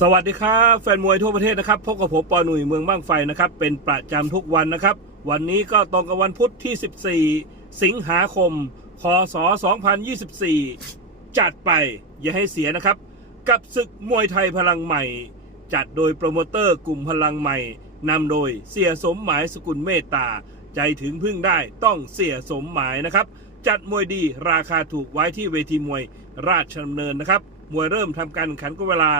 สวัสดีครับแฟนมวยทั่วประเทศนะครับพบกับผมปอหนุ่ยเมืองบ้างไฟนะครับเป็นประจำทุกวันนะครับ วันนี้ก็ตรงกับวันพุธที่ 14 สิงหาคมคศ2024 จัดไปอย่าให้เสียนะครับ กับศึกมวยไทยพลังใหม่ จัดโดยโปรโมเตอร์กลุ่มพลังใหม่นำโดยเสียสมหมายสกุลเมตตา ใจถึงพึ่งได้ต้องเสียสมหมายนะครับ จัดมวยดีราคาถูกไว้ที่เวทีมวยราชดำเนินนะครับ มวยเริ่มทำการแข่งขันก็เวลา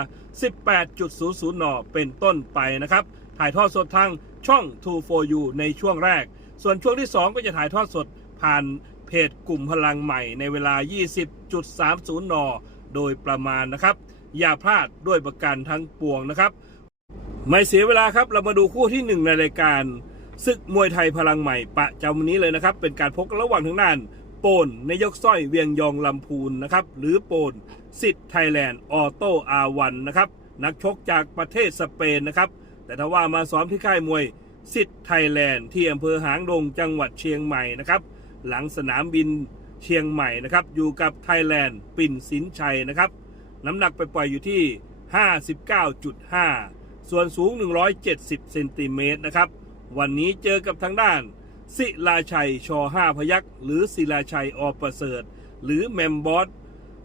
18.00 น เป็นต้นไปนะครับ ถ่ายทอดสดทางช่อง 2 for you ในช่วงแรก ส่วนช่วงที่ 2 ก็จะถ่ายทอดสดผ่านเพจกลุ่มพลังใหม่ในเวลา 20.30 น โดยประมาณนะครับ อย่าพลาดด้วยประกันทั้งปวงนะครับ ไม่เสียเวลาครับเรามาดูคู่ที่หนึ่งในรายการศึกมวยไทยพลังใหม่ประจำวันนี้เลยนะครับ เป็นการพบกันระหว่างทางด้าน โปนนายกสร้อยเวียงยองลำพูนนะครับ หรือโปน สิทธิ์ไทยแลนด์ออโต้อาวันนะครับ นักชกจากประเทศสเปนนะครับ แต่ถ้าว่ามาซ้อมที่ค่ายมวยสิทธิ์ไทยแลนด์ที่อำเภอหางดงจังหวัดเชียงใหม่นะครับ หลังสนามบินเชียงใหม่นะครับ อยู่กับไทยแลนด์ปิ่นสินชัยนะครับ น้ำหนักไปปล่อยอยู่ที่ 59.5 ส่วนสูง 170 เซนติเมตรนะครับ วันนี้เจอกับทางด้านศิลาชัยช5พยักษ์หรือศิลาชัยอประเสริฐ หรือแมมบอส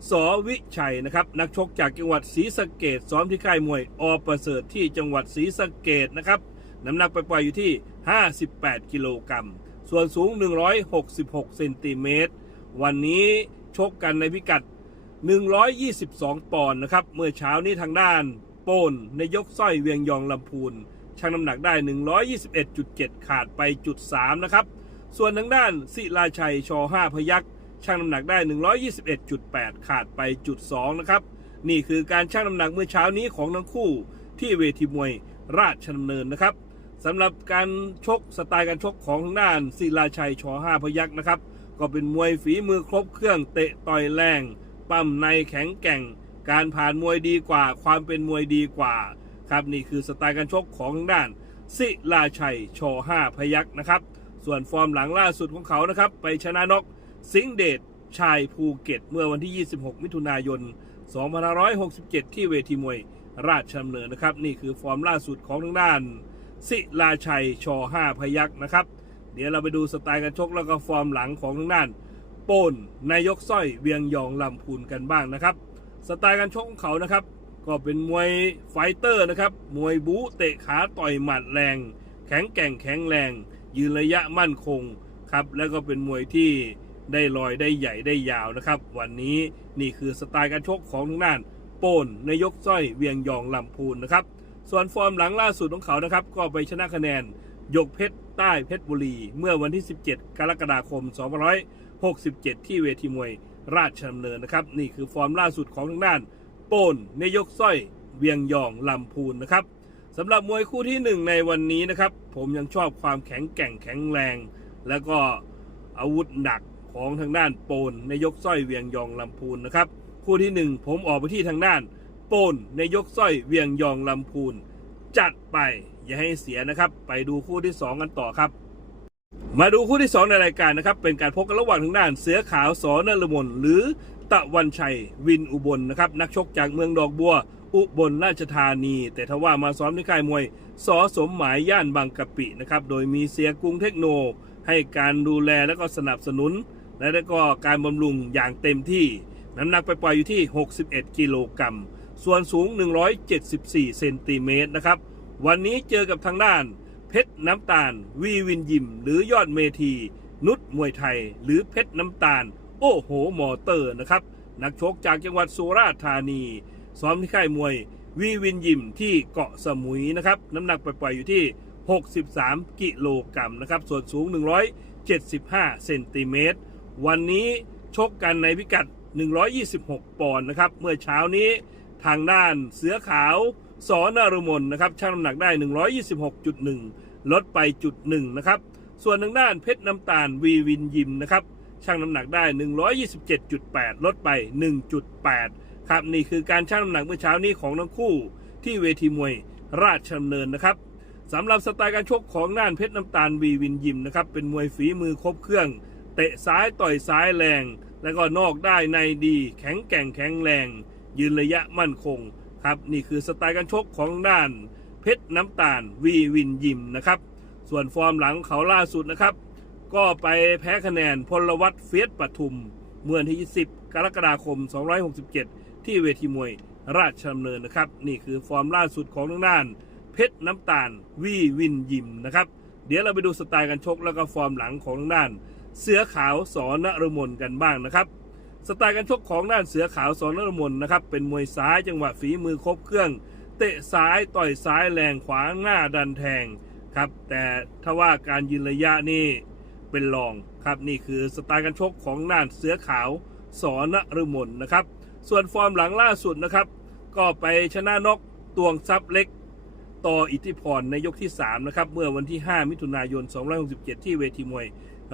สวิชัยนะครับนักชกจากจังหวัดศรีสะเกดซ้อมที่ค่ายมวยอประเสริฐที่จังหวัดศรีสะเกดนะครับน้ำหนักไปปล่อยอยู่ที่ 58 กิโลกรัมส่วนสูง 166 เซนติเมตรวันนี้ชกกันในพิกัด 122 ปอนด์นะครับ เมื่อเช้านี้ทางด้านโปนนยกสร้อยเวียงยองลำพูนชั่งน้ำหนักได้ 121.7 ขาดไปจุด3นะครับ ส่วนทางด้านศิลาชัยช5พยักษ์ ชั่งน้ำหนักได้ 121.8 ขาดไปจุด2นะครับ นี่คือการชั่งน้ำหนักเมื่อเช้านี้ของทั้งคู่ที่เวทีมวยราชดำเนินนะครับสำหรับการชกสไตล์การชกของทางด้านศิลาชัยช5พยักษ์นะครับ ก็เป็นมวยฝีมือครบเครื่องเตะต่อยแรง ปั้มในแข็งแกร่ง การผ่านมวยดีกว่า ความเป็นมวยดีกว่าครับนี่คือสไตล์การชกของทางด้านศิลาชัยช5พยักษ์นะครับ ส่วนฟอร์มหลังล่าสุดของเขานะครับ ไปชนะนก สิงเดชชายภูเก็ต เมื่อวันที่ 26 มิถุนายน 2567 ที่เวทีมวยราชดำเนินนะครับ นี่คือฟอร์มล่าสุดของทางด้าน ศิลาชัยช5พยักษ์นะครับ เดี๋ยวเราไปดูสไตล์การชกแล้วก็ฟอร์มหลังของทางด้าน โปนนายกสร้อยเวียงยองลำพูนกันบ้างนะครับ สไตล์การชกของเขานะครับ ก็เป็นมวยไฟเตอร์นะครับมวยบู๊เตะขาต่อยหมัดแรง แข็งแกร่งแข็งแรง ยืนระยะมั่นคงครับแล้วก็เป็นมวยที่ ได้ลอยได้ใหญ่ได้ยาวนะครับ วันนี้นี่คือสไตล์การชกของทางด้านโปนนายกสร้อยเวียงยองลำพูนนะครับ ส่วนฟอร์มหลังล่าสุดของเขานะครับ ก็ไปชนะคะแนนยกเพชรใต้เพชรบุรี เมื่อวันที่ 17 กรกฎาคม 2567 ที่เวทีมวยราชดำเนินนะครับ นี่คือฟอร์มล่าสุดของทางด้าน โปนนายกสร้อยเวียงยองลำพูนนะครับสำหรับมวยคู่ที่หนึ่งในวันนี้นะครับ ผมยังชอบความแข็งแกร่งแข็งแรง แล้วก็อาวุธหนัก ของทางด้านโปนนายกสร้อยเวียงยองลำพูนนะครับ คู่ที่หนึ่งผมออกไปที่ทางด้านโปนนายกสร้อยเวียงยองลำพูน จัดไปอย่าให้เสียนะครับ ไปดูคู่ที่ 2 กันต่อครับ มาดูคู่ที่ 2 ในรายการนะครับ เป็นการพบกันระหว่างทางด้านเสือขาวสอนรมนหรือตะวันชัยวินอุบลนะครับนักชกจากเมืองดอกบัว อุบลราชธานี แต่ทว่ามาซ้อมที่ค่ายมวยสอสมหมายย่านบางกะปินะครับโดยมีเสียกรุงเทคโน ให้การดูแลและก็สนับสนุน และก็การบำรุงอย่างเต็มที่ น้ำหนักไปปล่อยอยู่ที่ 61 กิโลกรัม ส่วนสูง 174 เซนติเมตรนะครับ วันนี้เจอกับทางด้าน เพชรน้ำตาล วีวินยิม หรือยอดเมที นุชมวยไทย หรือเพชรน้ำตาล โอ้โหมอเตอร์นะครับ นักชกจากจังหวัดสุราษฎร์ธานี ซ้อมที่ค่ายมวยวีวินยิมที่เกาะสมุยนะครับ น้ำหนักปล่อยอยู่ที่ 63 กิโลกรัมนะครับ ส่วนสูง 175 เซนติเมตร วันนี้ชกกันในพิกัด 126 ปอนด์นะครับ เมื่อเช้านี้ทางด้านเสือขาวสอนารมนนะครับชั่งน้ำหนักได้ 126.1 ลดไปจุดหนึ่งนะครับ ส่วนทางด้านเพชรน้ำตาลวีวินยิมนะครับชั่งน้ำหนักได้ 127.8 ลดไป 1.8 ครับนี่คือการชั่งน้ำหนักเมื่อเช้านี้ของทั้งคู่ที่เวทีมวยราชดำเนินนะครับสำหรับสไตล์การชกของด้านเพชรน้ำตาลวีวินยิมนะครับเป็นมวยฝีมือครบเครื่อง ตะซ้ายต่อยซ้ายแรง แล้วก็นอกได้ในดี แข็งแกร่งแข็งแรง ยืนระยะมั่นคงครับนี่คือสไตล์การชกของด้าน เพชรน้ำตาลวีวินยิมนะครับ ส่วนฟอร์มหลังเขาล่าสุดนะครับ ก็ไปแพ้คะแนนพลวัตเฟียสปทุม เมื่อวันที่10กรกฎาคม 267 ที่เวทีมวยราชดำเนินนะครับ นี่คือฟอร์มล่าสุดของทางด้าน เพชรน้ำตาลวีวินยิมนะครับ เดี๋ยวเราไปดูสไตล์การชกแล้วก็ฟอร์มหลังของทางด้าน เสือขาวสอนรมนกันบ้างนะครับ สไตล์การชกของด้านเสือขาวสอนรมนนะครับเป็นมวยซ้ายจังหวะฝีมือครบเครื่อง เตะซ้ายต่อยซ้ายแรงขวาหน้าดันแทงครับแต่ถ้าว่าการยืนระยะนี่เป็นรองครับนี่คือสไตล์การชกของด้านเสือขาวสอนรมนนะครับ ส่วนฟอร์มหลังล่าสุดนะครับ ก็ไปชนะนกตวงซับเล็กต่ออิทธิพรในยกที่ 3 นะครับ เมื่อวันที่ 5 มิถุนายน 267 ที่เวทีมวย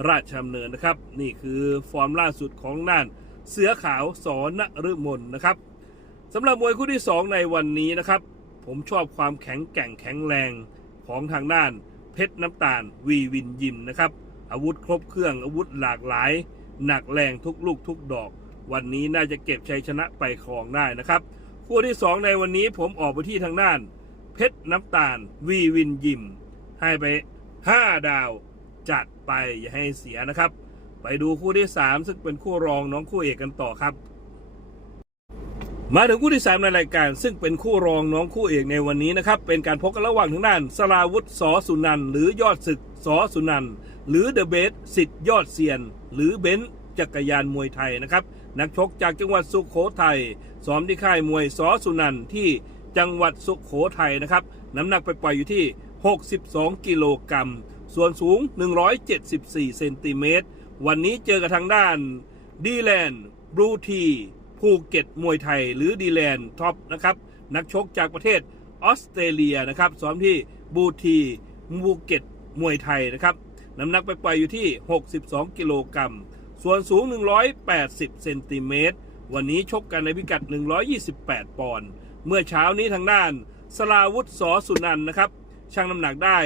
ราชดำเนินนะครับ นี่คือฟอร์มล่าสุดของน่านเสือขาวสอนฤมลนะครับสำหรับมวยคู่ที่ 2 ในวันนี้นะครับ ผมชอบความแข็งแกร่งแข็งแรงของทางด้าน เพชรน้ำตาลวีวินยิมนะครับ อาวุธครบเครื่องอาวุธหลากหลาย หนักแรงทุกลูกทุกดอก วันนี้น่าจะเก็บชัยชนะไปครองได้นะครับ คู่ที่ 2 ในวันนี้ผมออกไปที่ทางด้าน เพชรน้ำตาลวีวินยิม ให้ไป 5 ดาวจัด ไปอย่าให้เสียนะครับ ไปดูคู่ที่ 3 ซึ่งเป็นคู่รองน้องคู่เอกกันต่อครับ มาถึงคู่ที่ 3 ในรายการ ซึ่งเป็นคู่รองน้องคู่เอกในวันนี้นะครับ เป็นการพบกันระหว่างทางด้านสราวุธสอสุนันหรือยอดศึกสอสุนันหรือเดอะเบสสิทธิ์ยอดเซียน หรือเบนจักรยานมวยไทยนะครับนักชกจากจังหวัดสุขโขทัยซ้อมที่ค่ายมวยสอสุนันท์ที่จังหวัดสุขโขทัยนะครับ น้ำหนักไปปล่อยอยู่ที่ 62 กิโลกรัม ส่วนสูง 174 เซนติเมตร วันนี้เจอกับทางด้านดีแลนด์บลูทีภูเก็ตมวยไทย หรือดีแลนด์ท็อปนะครับ นักชกจากประเทศออสเตรเลียนะครับซ้อมที่บูทีภูเก็ตมวยไทยนะครับ น้ำหนักไปปล่อยอยู่ที่ 62 กิโลกรัม ส่วนสูง 180 เซนติเมตร วันนี้ชกกันในพิกัด 128 ปอนด์ เมื่อเช้านี้ทางด้านสลาวุธสอสุนันนะครับชั่งน้ำหนักได้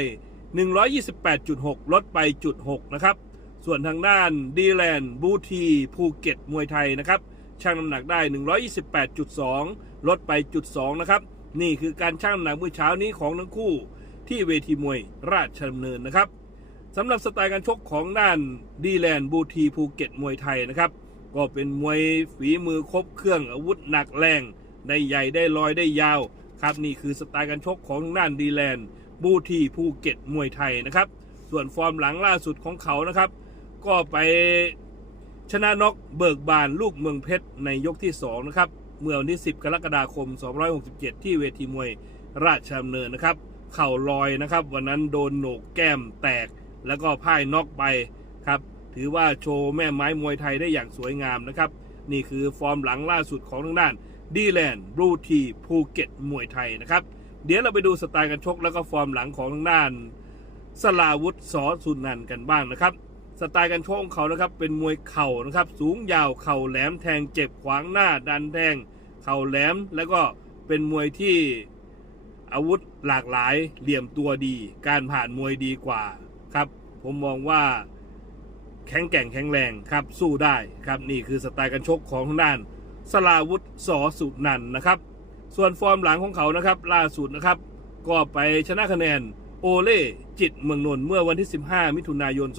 128.6 ลดไปจุด6นะครับ ส่วนทางด้านดีแลนด์บูทีภูเก็ตมวยไทยนะครับชั่งน้ำหนักได้ 128.2 ลดไปจุด2นะครับ นี่คือการชั่งน้ำหนักเมื่อเช้านี้ของทั้งคู่ ที่เวทีมวยราชดำเนินนะครับสำหรับสไตล์การชกของด้านดีแลนด์บูทีภูเก็ตมวยไทยนะครับ ก็เป็นมวยฝีมือครบเครื่องอาวุธหนักแรง ได้ใหญ่ได้ลอยได้ยาว ครับนี่คือสไตล์การชกของทางด้านดีแลนด์ บูทีภูเก็ตมวยไทยนะครับ ส่วนฟอร์มหลังล่าสุดของเขานะครับ ก็ไปชนะน็อกเบิกบานลูกเมืองเพชรในยกที่ 2 นะครับ เมื่อวันที่ 10 กรกฎาคม 267 ที่เวทีมวยราชดำเนินนะครับ เข่าลอยนะครับ วันนั้นโดนโหนกแก้มแตก แล้วก็พ่ายน็อกไปครับ ถือว่าโชว์แม่ไม้มวยไทยได้อย่างสวยงามนะครับ นี่คือฟอร์มหลังล่าสุดของทางด้านดีแลนด์บลูทีภูเก็ตมวยไทยนะครับ เดี๋ยวเราไปดูสไตล์การชกแล้วก็ฟอร์มหลังของทางด้านสลาวุธสอสุนันกันบ้างนะครับสไตล์การชกของเขานะครับเป็นมวยเข่านะครับ สูงยาวเข่าแหลมแทงเจ็บขวางหน้าดันแทงเข่าแหลม แล้วก็เป็นมวยที่อาวุธหลากหลายเหลี่ยมตัวดี การผ่านมวยดีกว่าครับ ผมมองว่าแข็งแกร่งแข็งแรงครับสู้ได้ครับนี่คือสไตล์การชกของทางด้านสลาวุธสอสุนันนะครับ ส่วนฟอร์มหลังของเขานะครับ ล่าสุดนะครับ ก็ไปชนะคะแนนโอเล่จิตเมืองนนท์เมื่อวันที่ 15 มิถุนายน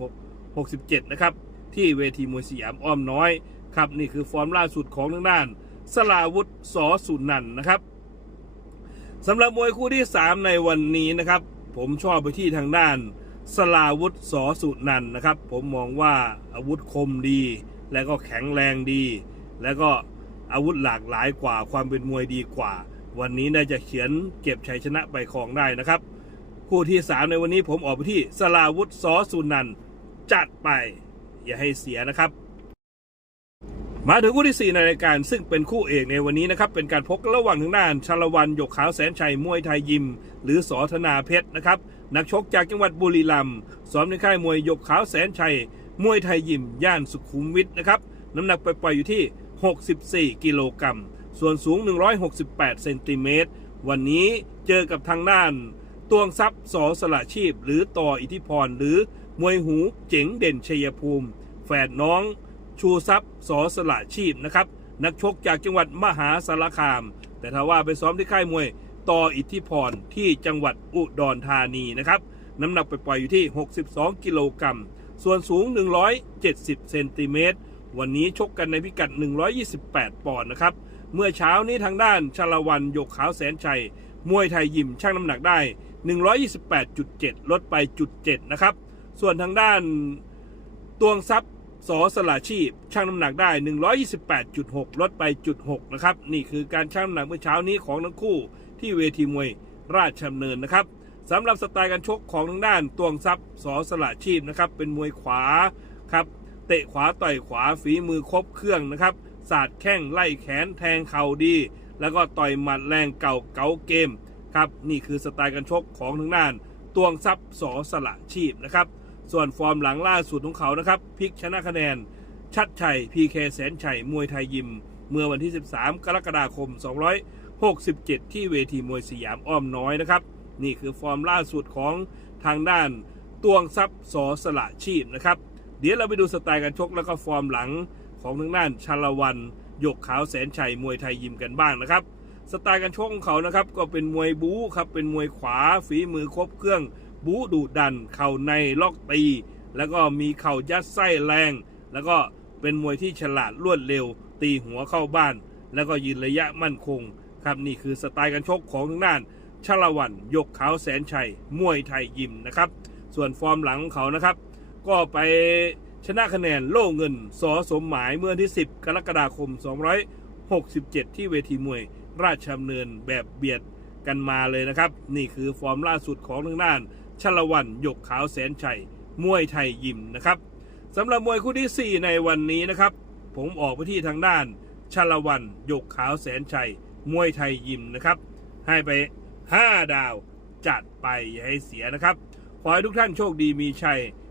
266 67 นะครับ ที่เวทีมวยสยามอ้อมน้อย ครับ นี่คือฟอร์มล่าสุดของทางด้าน สลาวุธสอสุนันนะครับสำหรับมวยคู่ที่ 3 ในวันนี้นะครับ ผมชอบไปที่ทางด้าน สลาวุธสอสุนันนะครับ ผมมองว่าอาวุธคมดี และก็แข็งแรงดี แล้วก็ อาวุธหลากหลายกว่าความเป็นมวยดีกว่า วันนี้น่าจะเขียนเก็บชัยชนะไปครองได้นะครับ คู่ที่ 3 ในวันนี้ผมออกไปที่สลาวุธสอสุนันจัดไป อย่าให้เสียนะครับ มาถึงคู่ที่ 4 ในรายการซึ่งเป็นคู่เอกในวันนี้นะครับ เป็นการพบกันระหว่างทางด้านชาลวันหยกขาวแสนชัยมวยไทยยิม หรือสอธนาเพชรนะครับนักชกจากจังหวัดบุรีรัมย์ซ้อมในค่ายมวยหยกขาวแสนชัยมวยไทยยิมย่านสุขุมวิทนะครับน้ำหนักไปปล่อยอยู่ที่ 64 กิโลกรัม ส่วนสูง 168 เซนติเมตร วันนี้เจอกับทางด้าน ตวงทรัพย์สอสละชีพ หรือต่ออิทธิพร หรือมวยหูเจ๋งเด่นชัยภูมิ แฝดน้องชูทรัพย์สอสละชีพนะครับ นักชกจากจังหวัดมหาสารคาม แต่ถ้าว่าไปซ้อมที่ค่ายมวยต่ออิทธิพรที่จังหวัดอุดรธานีนะครับ น้ำหนักไปปล่อยอยู่ที่ 62 กิโลกรัม ส่วนสูง 170 เซนติเมตร วันนี้ชกกันในพิกัด 128 ปอนด์นะครับ เมื่อเช้านี้ทางด้านชาละวันหยกขาวแสนชัย มวยไทยยิมช่างน้ำหนักได้ 128.7 ลดไปจุด7นะครับ ส่วนทางด้านตวงทรัพย์สอสละชีพช่างน้ำหนักได้ 128.6 ลดไปจุด6นะครับ นี่คือการช่างน้ำหนักเมื่อเช้านี้ของทั้งคู่ที่เวทีมวยราชดำเนินนะครับสำหรับสไตล์การชกของทางด้านตวงทรัพย์สอสละชีพนะครับ เป็นมวยขวาครับ เตะขวาต่อยขวาฝีมือครบเครื่องนะครับสาดแข้งไล่แขนแทงเข่าดี แล้วก็ต่อยหมัดแรงเก่าเก๋าเกมครับนี่คือสไตล์การชกของทางด้านตวงทรัพย์สอสละชีพนะครับ ส่วนฟอร์มหลังล่าสุดของเขานะครับพลิกชนะคะแนน ชัดชัยพีเคแสนชัยมวยไทยยิม เมื่อวันที่ 13 กรกฎาคม 267 ที่เวทีมวยสยามอ้อมน้อยนะครับ นี่คือฟอร์มล่าสุดของทางด้านตวงทรัพย์สอสละชีพนะครับ เดี๋ยวเราไปดูสไตล์การชกแล้วก็ฟอร์มหลังของทางด้านชาลวันหยกขาวแสนชัยมวยไทยยิมกันบ้างนะครับ สไตล์การชกของเขานะครับก็เป็นมวยบู๊ครับเป็นมวยขวาฝีมือครบเครื่องบู๊ดุดัน เข่าในล็อกตี แล้วก็มีเข่ายัดไส้แรง แล้วก็เป็นมวยที่ฉลาดรวดเร็ว ตีหัวเข้าบ้าน แล้วก็ยืนระยะมั่นคงครับนี่คือสไตล์การชกของทางด้านชาลวันยกขาวแสนชัยมวยไทยยิมนะครับ ส่วนฟอร์มหลังของเขานะครับ ก็ไปชนะคะแนนโล่เงินสอสมหมายเมื่อที่ 10 กรกฎาคม 267 ที่เวทีมวย ราชดำเนินแบบเบียดกันมาเลยนะครับ นี่คือฟอร์มล่าสุดของทางด้านชลวันหยกขาวแสนชัยมวยไทยยิมนะครับสำหรับมวยคู่ที่ 4 ในวันนี้นะครับ ผมออกไปที่ทางด้านชลวันหยกขาวแสนชัยมวยไทยยิมนะครับ ให้ไป 5 ดาวจัดไปอย่าให้เสียนะครับ ขอให้ทุกท่านโชคดีมีชัย